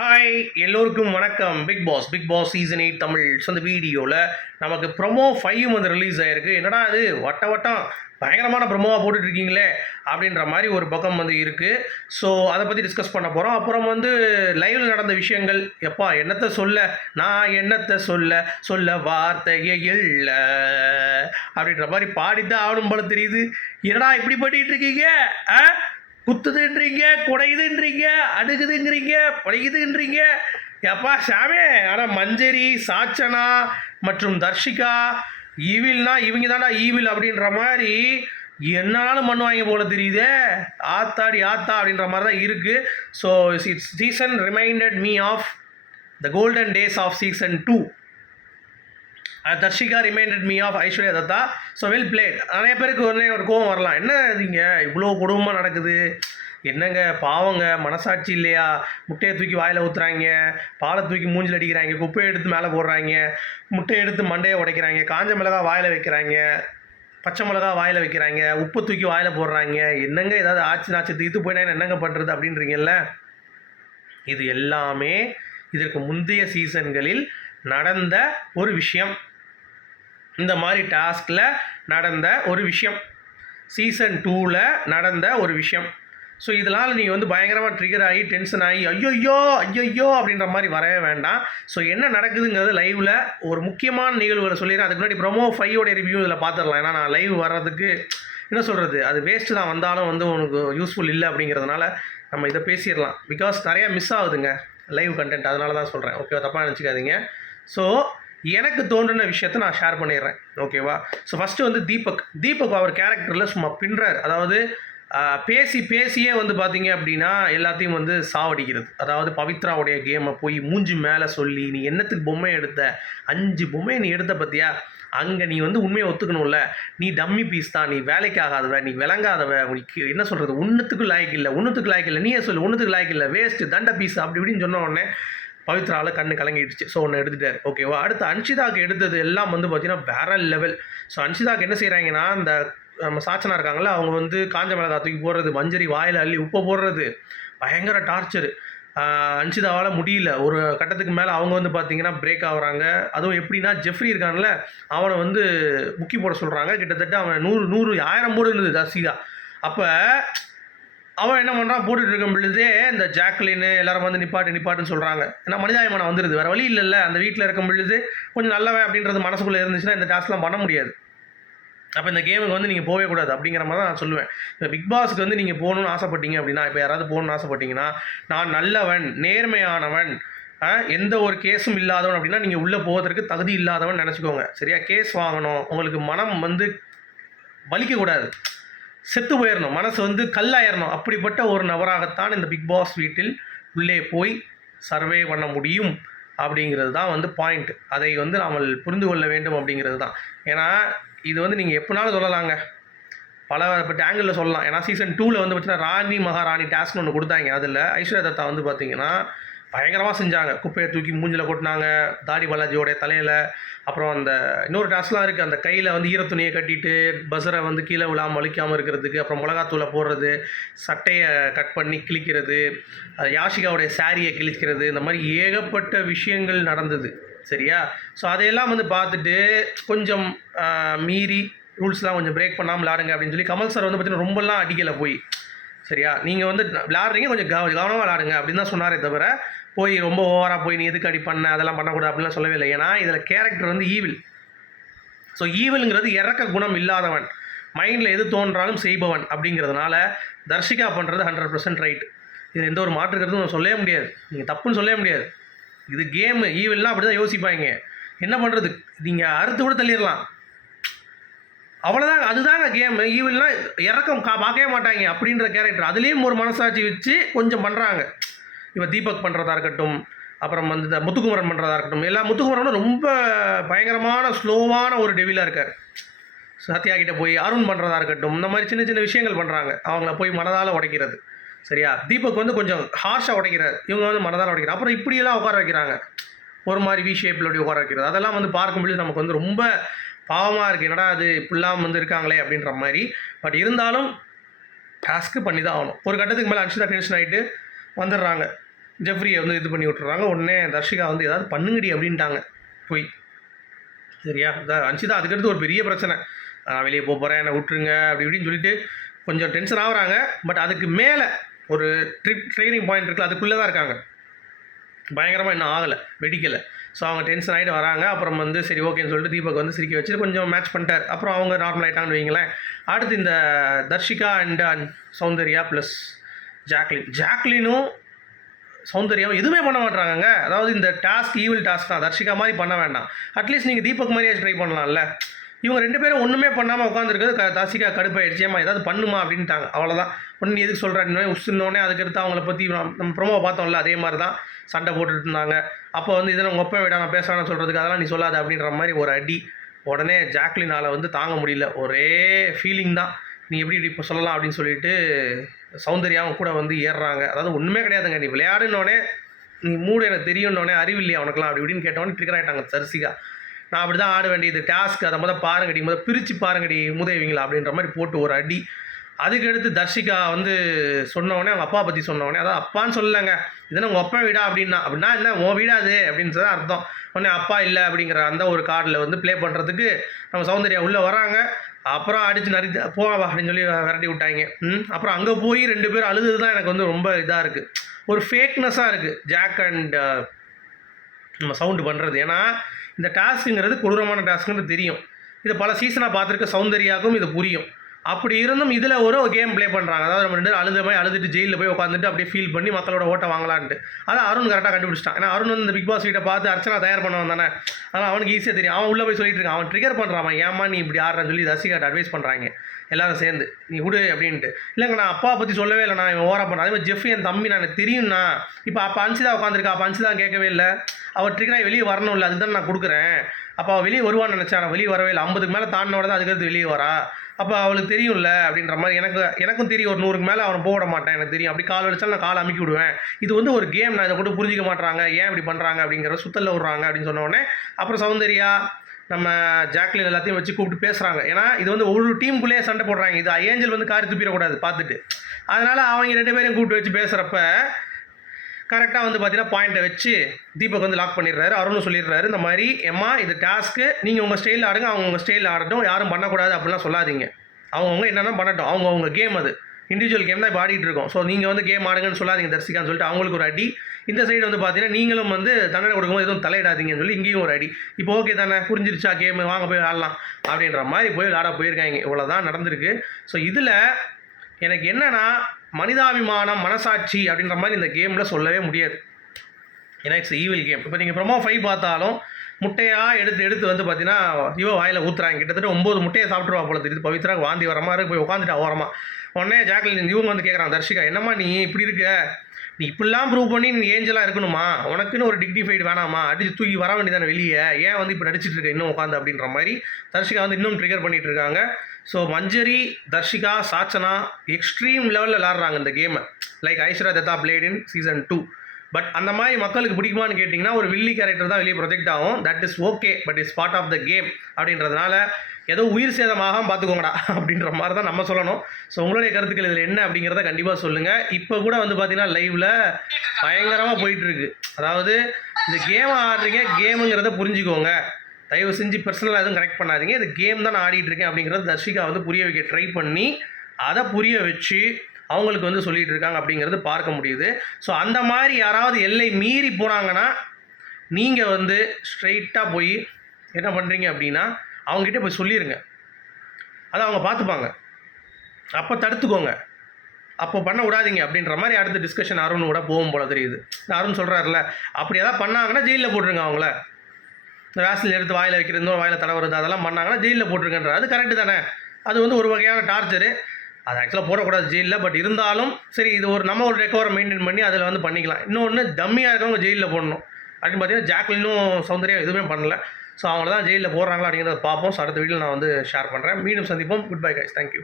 Hi எல்லோருக்கும் வணக்கம். Bigg Boss season 8 Tamil. So அந்த வீடியோவில் நமக்கு ப்ரொமோ 5 வந்து ரிலீஸ் ஆகிருக்கு. என்னடா அது வட்டம் பயங்கரமான ப்ரொமோவாக போட்டுட்ருக்கீங்களே அப்படின்ற மாதிரி ஒரு பக்கம் வந்து இருக்குது. ஸோ அதை பற்றி டிஸ்கஸ் பண்ண போகிறோம். அப்புறம் வந்து லைவில் நடந்த விஷயங்கள், எப்பா என்னத்தை சொல்ல, நான் என்னத்தை சொல்ல வார்த்தையே இல்லை அப்படின்ற மாதிரி பாடித்தான் ஆகணும் போல தெரியுது. என்னடா இப்படி பண்ணிகிட்டு இருக்கீங்க? குத்துதுன்றீங்க, குடையுதுன்றீங்க, அடுக்குதுங்கிறீங்க, படைக்குதுன்றீங்க. எப்பா சாமே. ஆனால் மஞ்சரி, சாச்சனா மற்றும் தர்ஷிகா ஈவில்னா இவங்க தாண்டா ஈவில் அப்படின்ற மாதிரி என்னாலும் பண்ணுவாங்க போல தெரியுதே. ஆத்தாடி ஆத்தா அப்படின்ற மாதிரி தான் இருக்குது. So it's season reminded me of the golden days of season 2. Dharshika reminded me of Aishwarya Dutta. So well played. நிறைய பேருக்கு ஒரு கோவம் வரலாம், என்ன இதுங்க இவ்வளோ குடும்பமாக நடக்குது, என்னங்க பாவங்க, மனசாட்சி இல்லையா, முட்டையை தூக்கி வாயில் ஊற்றுறாங்க, பாலை தூக்கி மூஞ்சில் அடிக்கிறாங்க, குப்பையை எடுத்து மேலே போடுறாங்க, முட்டையை எடுத்து மண்டையை உடைக்கிறாங்க, காஞ்ச மிளகா வாயில் வைக்கிறாங்க, பச்சை மிளகா வாயில் வைக்கிறாங்க, உப்பு தூக்கி வாயில் போடுறாங்க, என்னங்க ஏதாவது ஆச்சு நாச்சு தீர்த்து போயினா என்னங்க பண்ணுறது அப்படின்றீங்கல்ல. இது எல்லாமே இதற்கு முந்தைய சீசன்களில் நடந்த ஒரு விஷயம். இந்த மாதிரி டாஸ்கில் நடந்த ஒரு விஷயம், சீசன் 2ல் நடந்த ஒரு விஷயம். ஸோ இதனால் நீங்கள் வந்து பயங்கரமாக ட்ரிகர் ஆகி டென்ஷன் ஆகி ஐயோ அப்படின்ற மாதிரி வரவே வேண்டாம். ஸோ என்ன நடக்குதுங்கிறது லைவில் ஒரு முக்கியமான நிகழ்வுகளை சொல்லிடுறேன். அதுக்கு முன்னாடி ப்ரொமோ 5 ரிவ்யூ இதில் பார்த்துடலாம். ஏன்னா நான் லைவ் வர்றதுக்கு என்ன சொல்கிறது, அது வேஸ்ட்டு தான், வந்தாலும் வந்து உனக்கு யூஸ்ஃபுல் இல்லை அப்படிங்கிறதுனால நம்ம இதை பேசிடலாம். பிகாஸ் நிறையா மிஸ் ஆகுதுங்க லைவ் கண்டென்ட், அதனால தான் சொல்கிறேன். ஓகேவா, தப்பாக நினச்சிக்காதீங்க. ஸோ எனக்கு தோன்றின விஷயத்தை நான் ஷேர் பண்ணிடுறேன், ஓகேவா. ஸோ ஃபஸ்ட்டு வந்து தீபக் அவர் கேரக்டரில் சும்மா பின்னுறாரு. அதாவது பேசியே வந்து பார்த்தீங்க அப்படின்னா எல்லாத்தையும் வந்து சாவடிக்கிறது. அதாவது பவித்ராவுடைய கேமை போய் மூஞ்சி மேலே சொல்லி, நீ என்னத்துக்கு பொம்மை எடுத்த, 5 பொம்மையை நீ எடுத்த பற்றியா, அங்கே நீ வந்து உண்மையை ஒத்துக்கணும்ல, நீ டம்மி பீஸ் தான், நீ வேலைக்கு ஆகாதவ, நீ விளங்காதவ, உனக்கு என்ன சொல்கிறது, ஒன்றுத்துக்கு லாய்க்கு இல்லை, நீயே சொல்லு ஒன்றுத்துக்கு லாய்க்கு இல்லை, வேஸ்ட்டு, தண்ட பீஸ் அப்படி இப்படின்னு சொன்ன உடனே பவித்ராவில் கண்ணு கலங்கிடுச்சு. ஸோ ஒன்று எடுத்துட்டார், ஓகேவா. அடுத்து அன்ஷிதாவுக்கு எடுத்தது எல்லாம் வந்து பார்த்தீங்கன்னா வேற லெவல். ஸோ அன்ஷிதாவுக்கு என்ன செய்கிறாங்கன்னா, இந்த நம்ம சாச்சனா இருக்காங்களா, அவங்க வந்து காஞ்ச மிளகா தூக்கி போடுறது, மஞ்சரி வாயில் அள்ளி உப்பை போடுறது, பயங்கர டார்ச்சரு. அன்ஷிதாவால் முடியல. ஒரு கட்டத்துக்கு மேலே அவங்க வந்து பார்த்தீங்கன்னா பிரேக் ஆகுறாங்க. அதுவும் எப்படின்னா, ஜெஃப்ரி இருக்கான்ல, அவனை வந்து முக்கி போட சொல்கிறாங்க. கிட்டத்தட்ட அவன் 100 போடு இருந்தது தர்ஷிகா. அப்போ அவன் என்ன பண்ணுறான், போட்டுட்டு இருக்கும் பொழுதே இந்த ஜாக்லின் எல்லாரும் வந்து நிப்பாட்டுன்னு சொல்கிறாங்க. ஏன்னா மனிதாயமானம் வந்துடுது, வேறு வழி இல்லைல்ல. அந்த வீட்டில் இருக்கும் பொழுது கொஞ்சம் நல்லவன் அப்படின்றது மனசுக்குள்ளே இருந்துச்சுன்னா இந்த டாஸ்க்லாம் பண்ண முடியாது. அப்போ இந்த கேமுக்கு வந்து நீங்கள் போகவே கூடாது அப்படிங்கிற மாதிரி தான் நான் சொல்லுவேன். இப்போ பிக் பாஸுக்கு வந்து நீங்கள் போகணுன்னு ஆசைப்பட்டீங்க அப்படின்னா, இப்போ யாராவது போகணுன்னு ஆசைப்பட்டீங்கன்னா, நான் நல்லவன், நேர்மையானவன், எந்த ஒரு கேஸும் இல்லாதவன் அப்படின்னா நீங்கள் உள்ளே போவதற்கு தகுதி இல்லாதவன் நினச்சிக்கோங்க, சரியா. கேஸ் வாங்கணும், உங்களுக்கு மனம் வந்து வலிக்கக்கூடாது, செத்து போயிடணும், மனசு வந்து கல்லாயிடணும், அப்படிப்பட்ட ஒரு நபராகத்தான் இந்த பிக் பாஸ் வீட்டில் உள்ளே போய் சர்வே பண்ண முடியும் அப்படிங்கிறது தான் வந்து பாயிண்ட். அதை வந்து நாம் புரிந்து கொள்ள வேண்டும் அப்படிங்கிறது தான். ஏன்னா இது வந்து நீங்கள் எப்போனாலும் சொல்லலாங்க, பல ஆங்கிளில் சொல்லலாம். ஏன்னா சீசன் 2ல் வந்து பார்த்தீங்கன்னா ராணி மகாராணி டாஸ்க்னு ஒன்று கொடுத்தாங்க. அதில் ஐஸ்வர்யா தத்தா வந்து பார்த்திங்கன்னா பயங்கரமாக செஞ்சாங்க. குப்பையை தூக்கி மூஞ்சில் கொட்டினாங்க, தாடி பாலாஜியோடைய தலையில். அப்புறம் அந்த இன்னொரு டாஸ்க்லாம் இருக்குது, அந்த கையில் வந்து ஈரத்துணியை கட்டிட்டு பஸ்ஸரை வந்து கீழே விழாமல் வலிக்காமல் இருக்கிறதுக்கு, அப்புறம் மிளகாத்தூளை போடுறது, சட்டையை கட் பண்ணி கிழிக்கிறது, யாஷிகாவுடைய சாரியை கிழிக்கிறது, இந்த மாதிரி ஏகப்பட்ட விஷயங்கள் நடந்தது, சரியா. ஸோ அதையெல்லாம் வந்து பார்த்துட்டு கொஞ்சம் மீறி ரூல்ஸ்லாம் கொஞ்சம் பிரேக் பண்ணாமல் விளாடுங்க அப்படின்னு சொல்லி கமல் சார் வந்து பார்த்திங்கன்னா ரொம்பலாம் அடிக்கலை போய், சரியா. நீங்கள் வந்து விளாட்றீங்க, கொஞ்சம் கவனமாக விளாடுங்க அப்படின்னு தான் சொன்னாரே தவிர, போய் ரொம்ப ஓவராக போய் நீ எதுக்கு அடி பண்ண, அதெல்லாம் பண்ணக்கூடாது அப்படின்லாம் சொல்லவே இல்லை. ஏன்னா இதில் கேரக்டர் வந்து ஈவில். ஸோ ஈவில்ங்கிறது இறக்க குணம் இல்லாதவன், மைண்டில் எது தோன்றாலும் செய்பவன் அப்படிங்கிறதுனால தர்ஷிகா பண்ணுறது 100% ரைட். இது எந்த ஒரு மாற்றுக்கிறதும் நம்ம சொல்லவே முடியாது, நீங்கள் தப்புன்னு சொல்லவே முடியாது. இது கேமு, ஈவில்லாம் அப்படி தான் யோசிப்பாங்க. என்ன பண்ணுறது, நீங்கள் அறுத்து கூட தள்ளிடலாம், அவ்வளோதாங்க, அதுதாங்க கேமு. ஈவில்லாம் இறக்கம் பார்க்கவே மாட்டாங்க அப்படின்ற கேரக்டர். அதுலேயும் ஒரு மனசாட்சி வச்சு கொஞ்சம் பண்ணுறாங்க. இப்போ தீபக் பண்ணுறதா இருக்கட்டும், அப்புறம் வந்து இந்த முத்துக்குமரன் பண்ணுறதா இருக்கட்டும், முத்துக்குமரனும் ரொம்ப பயங்கரமான ஸ்லோவான ஒரு டெவிலாக இருக்கார். சத்யா கிட்டே போய் அருண் பண்ணுறதா இருக்கட்டும், இந்த மாதிரி சின்ன சின்ன விஷயங்கள் பண்ணுறாங்க, அவங்கள போய் மனதால் உடைக்கிறது, சரியா. தீபக் வந்து கொஞ்சம் ஹார்ஷாக உடைக்கிறார், இவங்க வந்து மனதால் உடைக்கிறார். அப்புறம் இப்படியெல்லாம் உட்கார வைக்கிறாங்க, ஒரு மாதிரி வி ஷேப்பில் அப்படி உட்கார வைக்கிறது. அதெல்லாம் வந்து பார்க்கும்போது நமக்கு வந்து ரொம்ப பாவமாக இருக்குது, என்னடா அது இப்படிலாம் வந்து இருக்காங்களே அப்படின்ற மாதிரி. பட் இருந்தாலும் டாஸ்க்கு பண்ணி தான் ஆகணும். ஒரு கட்டத்துக்கு மேலே அன்ஷிதா டென்ஷன் ஆகிட்டு வந்துடுறாங்க. ஜெஃப்ரியை வந்து இது பண்ணி விட்டுறாங்க. உடனே தர்ஷிகா வந்து ஏதாவது பண்ணுங்கடி அப்படின்ட்டாங்க போய். சரியா, அன்ஷிதா அதுக்கடுத்து ஒரு பெரிய பிரச்சனை, நான் வெளியே போகிறேன் என்னை விட்டுருங்க அப்படி இப்படின்னு சொல்லிட்டு கொஞ்சம் டென்ஷன் ஆகுறாங்க. பட் அதுக்கு மேலே ஒரு ட்ரைனிங் பாயிண்ட் இருக்குல்ல, அதுக்குள்ளே தான் இருக்காங்க. பயங்கரமாக இன்னும் ஆகலை, வெடிக்கலை. ஸோ அவங்க டென்ஷன் ஆகிட்டு வராங்க. அப்புறம் வந்து சரி ஓகேன்னு சொல்லிட்டு தீபக் வந்து சிரிக்க வச்சுட்டு கொஞ்சம் மேட்ச் பண்ணிட்டார். அப்புறம் அவங்க நார்மல் ஆகிட்டாங்கன்னு வைங்களேன். அடுத்து இந்த தர்ஷிகா அண்ட் சௌந்தர்யா ப்ளஸ் ஜாக்லினும் சௌந்தர்யாவும் எதுவுமே பண்ண மாட்டாங்க. அதாவது இந்த டாஸ்க் ஈவில் டாஸ்க் தான், தர்ஷிகா மாதிரி பண்ண வேண்டாம். அட்லீஸ்ட் நீங்கள் தீபக் மாதிரியே ட்ரை பண்ணலாம்ல. இவங்க 2 பேரும் ஒன்றுமே பண்ணாமல் உட்காந்துருக்குது. தர்ஷிகா கடுப்பாயிடுச்சு, ஏமா ஏதாவது பண்ணுமா அப்படின்ட்டாங்க. அவ்வளோதான். ஒன்று நீ எதுக்கு சொல்கிறேன்னு உசுன்னோடனே அதுக்கடுத்து அவங்கள பற்றி நம்ம ப்ரோமோ பார்த்தோம்ல, அதே மாதிரி தான் சண்டை போட்டுட்டு இருந்தாங்க. அப்போ வந்து இதில் உங்கள் ஒப்பை விட நான் பேசுகிறேன்னு சொல்கிறதுக்கு அதெல்லாம் நீ சொல்லாத அப்படின்ற மாதிரி ஒரு அடி. உடனே ஜாக்லினால் வந்து தாங்க முடியல, ஒரே ஃபீலிங் தான், நீ எப்படி இப்போ சொல்லலாம் அப்படின்னு சொல்லிட்டு சௌந்தர்யாவும் கூட வந்து ஏறுறாங்க. அதாவது ஒன்றுமே கிடையாதுங்க, நீ விளையாடுனோடனே நீ மூடு எனக்கு தெரியும்னோடனே அறிவில்லையா உனக்குலாம் அப்படி இப்படின்னு கேட்டோன்னே ட்ரிகர் ஆகிட்டாங்க தர்ஷிகா. நான் அப்படி தான் ஆட வேண்டியது டாஸ்க், அதை முதல் பாருங்கடி, முதல் பிரித்து பாருங்கடி முதவிங்களா அப்படின்ற மாதிரி போட்டு ஒரு அடி. அதுக்கடுத்து தர்ஷிகா வந்து சொன்னோடனே அவங்க அப்பா பற்றி சொன்னோடனே, அதாவது அப்பான்னு சொல்லலைங்க, இதுனா உங்கள் அப்பா வீடா அப்படின்னா என்ன உன் வீடாது அப்படின்னு சொல்லி அர்த்தம். உடனே அப்பா இல்லை அப்படிங்கிற அந்த ஒரு கார்டில் வந்து ப்ளே பண்ணுறதுக்கு நம்ம சௌந்தர்யா உள்ளே வராங்க. அப்புறம் அடித்து நறுத்து போவா அப்படின்னு சொல்லி விரட்டி விட்டாங்க. அப்புறம் அங்கே போய் 2 பேரும் அழுது தான் எனக்கு வந்து ரொம்ப இதாக இருக்குது, ஒரு ஃபேக்னஸாக இருக்குது ஜாக் அண்ட் நம்ம சவுண்டு பண்ணுறது. ஏன்னா இந்த டாஸ்க்குங்கிறது கொடூரமான டாஸ்க்குன்னு தெரியும். இது பல சீசனாக பார்த்துருக்க சௌந்தர்யாவுக்கும் இது புரியும். அப்படி இருந்தும் இதில் ஒரு கேம் ப்ளே பண்ணுறாங்க. அதாவது நம்ம 2 அழுத மாதிரி அழுதுட்டு ஜெயிலில் போய் உட்காந்துட்டு அப்படியே ஃபீல் பண்ணி மக்களோட ஓட்டை வாங்கலான்ட்டு. அதான் அருண் கரெக்டாக கண்டுபிடிச்சிட்டான். ஏன்னா அருண் வந்து இந்த பிக் பாஸ் வீட்டை பார்த்து அர்ச்சனா தயார் பண்ணவன் தானே, அதனால் அவனுக்கு ஈஸியாக தெரியும். அவன் உள்ளே போய் சொல்லிட்டு இருக்கான், அவன் ட்ரிகர் பண்ணுறான், ஏமா நீ இப்படி ஆடுறன்னு சொல்லி தர்ஷிகாட்ட அட்வைஸ் பண்ணுறாங்க எல்லாரும் சேர்ந்து, நீ விடு அப்படின்ட்டு. இல்லைங்க நான் அப்பா பற்றி சொல்லவே இல்லை, நான் இவன் ஓரா பண்ணேன். அதே மாதிரி ஜெஃப்ரி என் தம்பி நான் எனக்கு தெரியும்னா, இப்போ அப்போ அன்சிதா உட்காந்துருக்கா, அப்போ அன்சிதா கேட்கவே இல்லை, அவள் ட்ரிகராக வெளியே வரணும் இல்லை, அதுதான் நான் கொடுக்குறேன். அப்போ அவள் வெளியே வருவான்னு நினச்சா, நான் வெளியே வரவே இல்லை, 50க்கு மேலே தாண்டினோட தான் அதுக்கடுத்து வெளியே வரா. அப்போ அவளுக்கு தெரியும்ல அப்படின்ற மாதிரி எனக்கும் தெரியும், ஒரு 100க்கு மேலே அவனை போட மாட்டேன், எனக்கு தெரியும், அப்படி கால் அடிச்சாலும் நான் காலை அமுக்கி விடுவேன், இது வந்து ஒரு கேம், நான் இதை கூட புரிஞ்சிக்க மாட்டாங்க, ஏன் இப்படி பண்ணுறாங்க அப்படிங்கிற சுத்தலில் விடுறாங்க அப்படின்னு சொன்னோடனே அப்புறம் சௌந்தர்யா நம்ம ஜாக்லின் எல்லாத்தையும் வச்சு கூப்பிட்டு பேசுகிறாங்க. ஏன்னா இது வந்து ஒரு டீமுக்குள்ளேயே சண்டை போடுறாங்க, இது ஏஞ்சல் வந்து காரி துப்பிடக்கூடாது பார்த்துட்டு. அதனால் அவங்க 2 பேரையும் கூப்பிட்டு வச்சு பேசுகிறப்ப கரெக்டாக வந்து பார்த்தீங்கன்னா பாயிண்ட்டை வச்சு தீபக் வந்து லாக் பண்ணிடுறாரு. அருணும் சொல்லிடுறாரு, இந்த மாதிரி எம்மா இது டாஸ்க்கு, நீங்கள் உங்கள் ஸ்டைலில் ஆடுங்க, அவங்க உங்கள் ஸ்டைலில் ஆடட்டும், யாரும் பண்ணக்கூடாது அப்படிலாம் சொல்லாதீங்க, அவங்கவுங்க என்னென்னா பண்ணட்டும், அவங்கவுங்க கேம், அது இண்டிவிஜுவல் கேம் தான் இப்போ ஆடிட்டு இருக்கோம். ஸோ நீங்கள் வந்து கேம் ஆடுங்கன்னு சொல்லாதீங்க தர்ஷிகான்னு சொல்லிட்டு அவங்களுக்கு ஒரு அடி. இந்த சைடு வந்து பார்த்தீங்கன்னா நீங்களும் வந்து தண்டனை கொடுக்கும்போது எதுவும் தலையிடாதீங்கன்னு சொல்லி இங்கேயும் ஒரு அடி. இப்போ ஓகே தானே, புரிஞ்சிருச்சா கேமு, வாங்க போய் ஆடலாம் அப்படின்ற மாதிரி போய் ஆட போயிருக்காங்க. இவ்வளோ தான் நடந்திருக்கு. ஸோ இதில் எனக்கு என்னென்னா மனிதாபிமானம், மனசாட்சி அப்படின்ற மாதிரி இந்த கேமில் சொல்லவே முடியாது. ஏன்னா இட்ஸ் ஈவில் கேம். இப்போ நீங்கள் ப்ரோமோ 5 பார்த்தாலும் முட்டையாக எடுத்து வந்து பார்த்தீங்கன்னா இவ வாயில் ஊற்றுறாங்க. கிட்டத்தட்ட 9 முட்டையை சாப்பிட்ருவா போல தெரியுது. பவித்ரா வாந்தி வர மாதிரி போய் உட்காந்துட்டா ஓரமாக. உடனே ஜாக்லின் இவங்க வந்து கேட்குறாங்க, தர்ஷிகா என்னம்மா நீ இப்படி இருக்க, நீ இப்படிலாம் ப்ரூவ் பண்ணி நீ ஏஞ்சலாக இருக்கணுமா, உனக்குன்னு ஒரு டிக்னிஃபைடு வேணாமா, அடிச்சு தூக்கி வர வேண்டியதானே வெளியே, ஏன் வந்து இப்போ நடிச்சிட்டு இருக்க இன்னும் உட்காந்து அப்படின்ற மாதிரி தர்ஷிகா வந்து இன்னும் ட்ரிகர் பண்ணிகிட்டு இருக்காங்க. ஸோ மஞ்சரி, தர்ஷிகா, சாச்சனா எக்ஸ்ட்ரீம் லெவலில் விளாட்றாங்க இந்த கேமை. Like Aishwarya Dutta played in season 2. But அந்த மாதிரி மக்களுக்கு பிடிக்குமான்னு கேட்டிங்கன்னா ஒரு வில்லி கேரக்டர் தான் வெளியே ப்ரொஜெக்ட் ஆகும். That is okay, but is part of the game அப்படின்றதுனால ஏதோ உயிர் சேதமாக பார்த்துக்கோங்கடா அப்படின்ற மாதிரி தான் நம்ம சொல்லணும். ஸோ உங்களுடைய கருத்துக்கள் இதில் என்ன அப்படிங்கிறத கண்டிப்பாக சொல்லுங்கள். இப்போ கூட வந்து பார்த்தீங்கன்னா லைவில் பயங்கரமாக போயிட்டுருக்கு. அதாவது இந்த கேம் ஆடுறீங்க, கேமுங்கிறத புரிஞ்சுக்கோங்க, தயவு செஞ்சு பர்சனலாக எதுவும் கரெக்ட் பண்ணாதீங்க, இது கேம் தான் நான் ஆடிட்டு இருக்கேன் அப்படிங்கிறது தர்ஷிகா வந்து புரிய வைக்க ட்ரை பண்ணி அதை புரிய வச்சு அவங்களுக்கு வந்து சொல்லிகிட்டு இருக்காங்க அப்படிங்கிறது பார்க்க முடியுது. ஸோ அந்த மாதிரி யாராவது எல்லை மீறி போனாங்கன்னா நீங்கள் வந்து ஸ்ட்ரெயிட்டாக போய் என்ன பண்ணுறீங்க அப்படின்னா அவங்ககிட்ட போய் சொல்லிடுங்க, அதை அவங்க பார்த்துப்பாங்க, அப்போ தடுத்துக்கோங்க, அப்போ பண்ண விடாதீங்க அப்படின்ற மாதிரி அடுத்த டிஸ்கஷன் அருண் கூட போகும் போல தெரியுது. அருண் சொல்கிறாருல, அப்படி எதாவது பண்ணாங்கன்னா ஜெயிலில் போட்டுருங்க, அவங்கள இந்த வேசில் எடுத்து வாயில் வைக்கிறது, வாயில் தடவுறது அதெல்லாம் பண்ணாங்கன்னா ஜெயிலில் போட்டிருக்கன்ற, அது கரெக்டு தானே, அது வந்து ஒரு வகையான டார்ச்சரு, அது ஆக்சுவலாக போடக்கூடாது ஜெயிலில். பட் இருந்தாலும் சரி, இது ஒரு நம்ம ஒரு ரெக்கவரை மெயின்டைன் பண்ணி அதில் வந்து பண்ணிக்கலாம். இன்னொன்று டம்மியாக இருக்கவங்க ஜெயிலில் போடணும் அப்படின்னு பார்த்தீங்கன்னா ஜாக்லினும் சௌந்தர்யா எதுவுமே பண்ணல. ஸோ அவங்கள தான் ஜெயிலில் போடுறாங்களா அப்படிங்கிறத பார்ப்போம். ஸோ அடுத்த வீடியோவில் நான் வந்து ஷேர் பண்ணுறேன். மீண்டும் சந்திப்போம். Good bye guys, thank you.